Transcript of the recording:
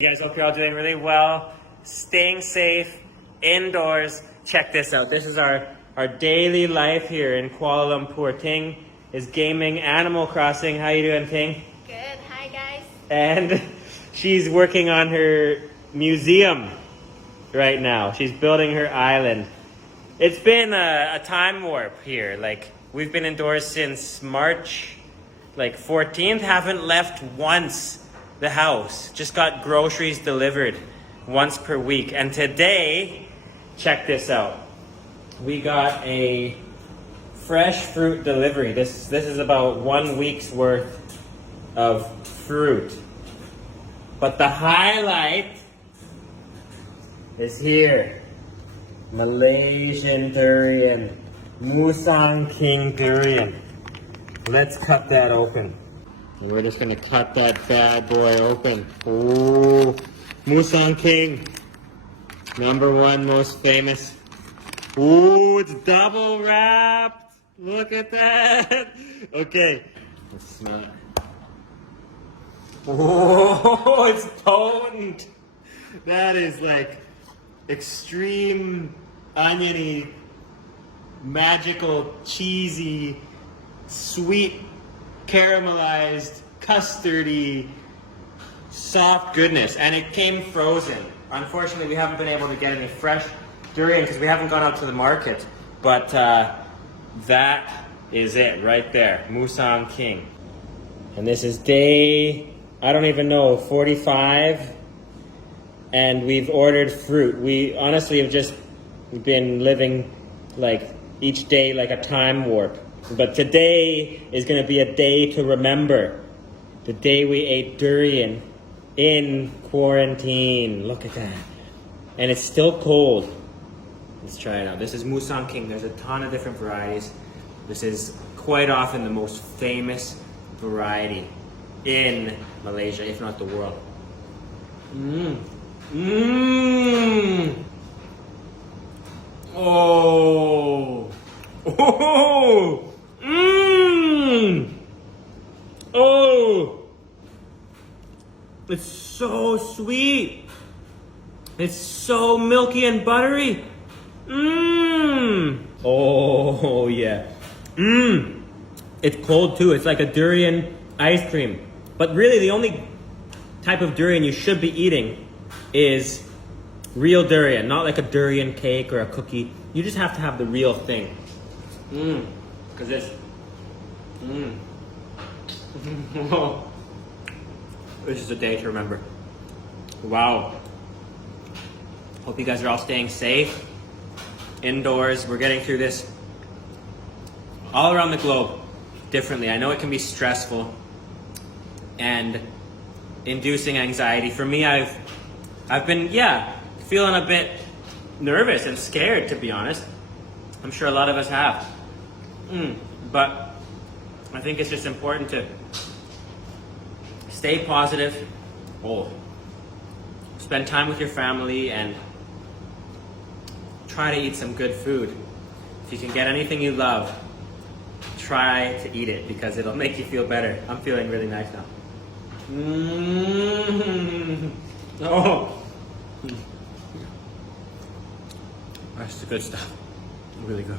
You guys, hope you're all doing really well, staying safe, indoors. Check this out. This is our daily life here in Kuala Lumpur. Ting is gaming Animal Crossing. How you doing, Ting? Good. Hi, guys. And she's working on her museum right now. She's building her island. It's been a time warp here. Like, we've been indoors since March, 14th. Haven't left once the house. Just got groceries delivered once per week. And today, check this out. We got a fresh fruit delivery. This is about 1 week's worth of fruit. But the highlight is here. Malaysian durian. Musang King durian. Let's cut that open. And we're just gonna cut that bad boy open. Ooh, Musang King. #1 most famous. Ooh, it's double wrapped. Look at that. Okay, let's smell it. Oh, it's potent. That is like extreme oniony, magical, cheesy, sweet, caramelized, custardy, soft goodness. And it came frozen. Unfortunately, we haven't been able to get any fresh durian because we haven't gone out to the market. But that is it right there. Musang King. And this is day, I don't even know, 45. And we've ordered fruit. We honestly have just been living each day like a time warp. But today is going to be a day to remember. The day we ate durian in quarantine. Look at that. And it's still cold. Let's try it out. This is Musang King. There's a ton of different varieties. This is quite often the most famous variety in Malaysia, if not the world. Oh. Oh. Oh. It's so sweet. It's so milky and buttery. Oh yeah. It's cold too. It's like a durian ice cream. But really the only type of durian you should be eating is real durian, not like a durian cake or a cookie. You just have to have the real thing. Cause this this is a day to remember. Wow. Hope you guys are all staying safe. Indoors. We're getting through this all around the globe differently. I know it can be stressful and inducing anxiety. For me, I've been, feeling a bit nervous and scared, to be honest. I'm sure a lot of us have. But I think it's just important to stay positive. Spend time with your family and try to eat some good food. If you can get anything you love, try to eat it because it'll make you feel better. I'm feeling really nice now. Oh, that's the good stuff. Really good.